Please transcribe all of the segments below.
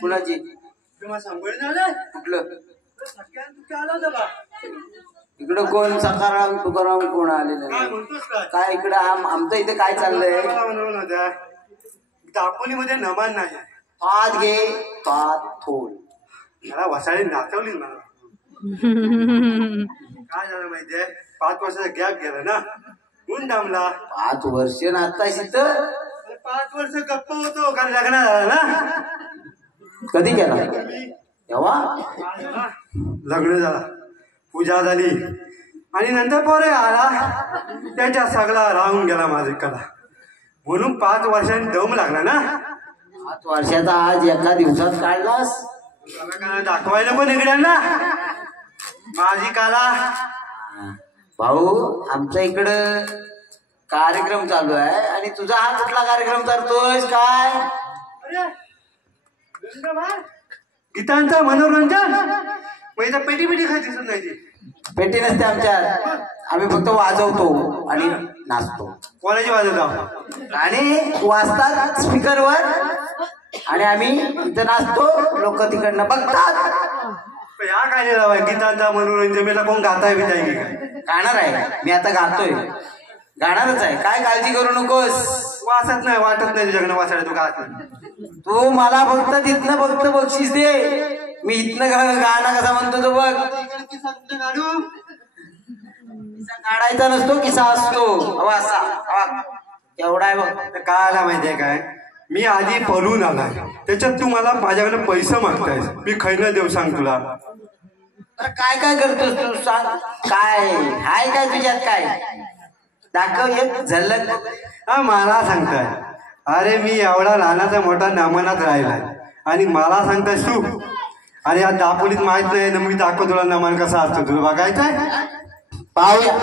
कुणाची इकडं कोण सकाराम तुकाराम कोण आलेलं काय इकडं आमचं इथे काय चाललंय दापोलीमध्ये नमान नाही पात घे पात थोड मला वसाळी नाचवली मला काय झालं माहितीये 5 वर्षाचा गॅप गेला ना ऊन थांबला 5 वर्ष ना आता तर 5 वर्ष गप्प होतो कारण लग्न झालं ना कधी केला तेव्हा लग्न झाला पूजा झाली आणि नंतर पोरे आला त्याच्या सगळा राहून गेला माझी कला म्हणून 5 वर्षांनी दम लागला ना 5 वर्षाचा आज एका दिवसात काढलास दाखवायला पण इकडे ना माझी कला भाऊ आमच्या इकडं कार्यक्रम चालू आहे आणि तुझा हा कुठला कार्यक्रम करतोयस काय गीतांचं मनोरंजन म्हणजे पेटी पेटी खाय दिसत नाही पेटी नसते आमच्यात आम्ही फक्त वाजवतो आणि नाचतो कोणाची वाजवतो आणि वाजतात स्पीकरवर आणि आम्ही इथं नाचतो लोक तिकडनं बघतात या काय गीतांचा मनोरंजन मला कोण गाताय बिताय की काय गाणार आहे मी आता गातोय गाणारच आहे काय काळजी करू नकोस वाचत नाही वाटत नाही तुझ्याकडनं वाचायला तू गात तू मला फक्त तिथनं फक्त बक्षीस दे मी इथनं गाणं कसा म्हणतो तो बघ काढायचा नसतो किसा असतो असा एवढा आहे बघ काय आला माहितीये काय मी आधी पळून आलाय त्याच्यात तू मला माझ्याकडे पैसे मागतायस मी खैना देऊ सांग तुला काय काय करतोस तू सांग काय हाय काय तुझ्यात काय दाखव एक झलक हा मला सांगताय अरे मी एवढा लहानाचा मोठा नमनात राहिलाय आणि मला सांगतायस तू अरे या दापोलीत माहित नाही ना मी दाखव तुला नमन कसा असतो तुला बघायचंय पाहूया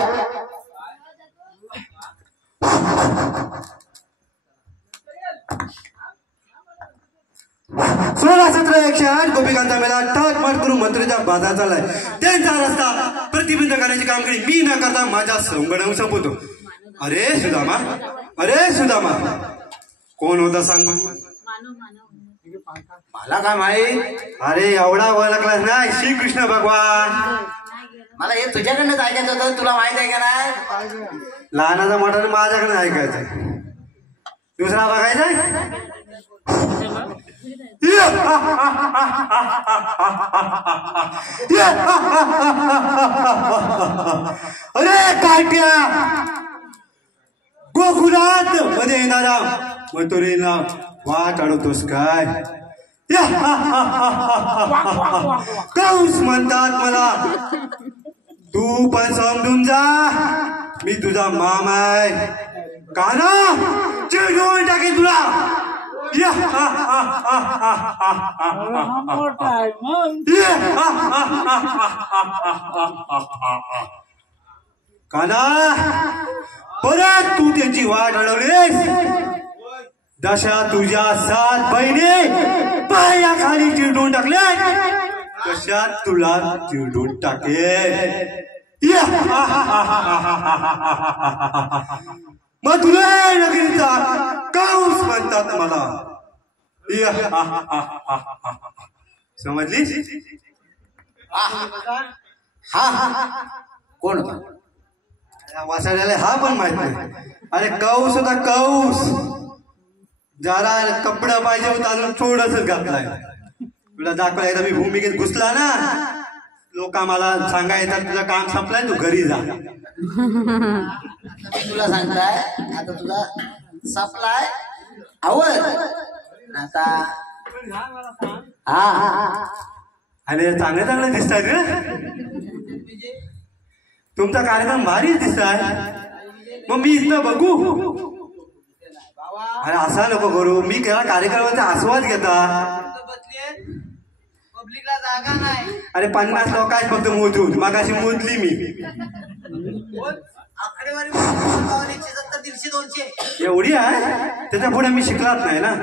सोळा 17 108 गोपिकांचा मेला टाक मार करून मंत्रीचा बाजार चाललाय त्यांचा रस्ता प्रतिबंध करण्याची कामगिरी मी न करता माझ्या संगणक संपवतो अरे सुदामा कोण होता सांगू मला काय माहित अरे एवढा ओळखलास नाही श्रीकृष्ण भगवान मला हे तुझ्याकडनं ऐकायचं होतं तुला माहित आहे का नाही लहानाचा मोठा माझ्याकडे ऐकायचंय दुसरा बघायचाय अरे काट्या गोकुलात मध्ये येणारा मथुरेला वाट अडवतोस काय कंस म्हणतात मला तू पण समजून जा मी तुझा मामा आहे काना चिडवून टाकेल तुला काना परत तू त्यांची वाट अडवलीस दशा तुझ्या 7 बहिणी पायाखाली चिरडून टाकले कशात तुला चिरडून टाकेल मधुरे नगरीचा काऊस म्हणतात मला. समजलीस? हा कोण होता? वासाड्याला हा पण माहित नाही. अरे कौस होता कौस. जरा कपडा पाहिजे होता अजून थोडस घातलाय. तुला दाखवला एकदा मी भूमिकेत घुसला ना, लोक मला सांगा येतात तुझं काम संपलंय तू घरी जा. तुला सांगताय आता तुझा सपलाय आवड आता. हा अरे चांगले चांगले दिसतात रे. तुमचा कार्यक्रम भारी दिसताय. मग मी इथं बघू? अरे असा नको करू. मी केला कार्यक्रमाचा आस्वाद घेता. पब्लिकला जागा नाही. अरे 50 लोक आहेत फक्त मोजून. मागाशी मोजली मी. आकडेवारी 150 200 एवढी आहे. त्याच्या पुढे मी शिकलाच नाही ना.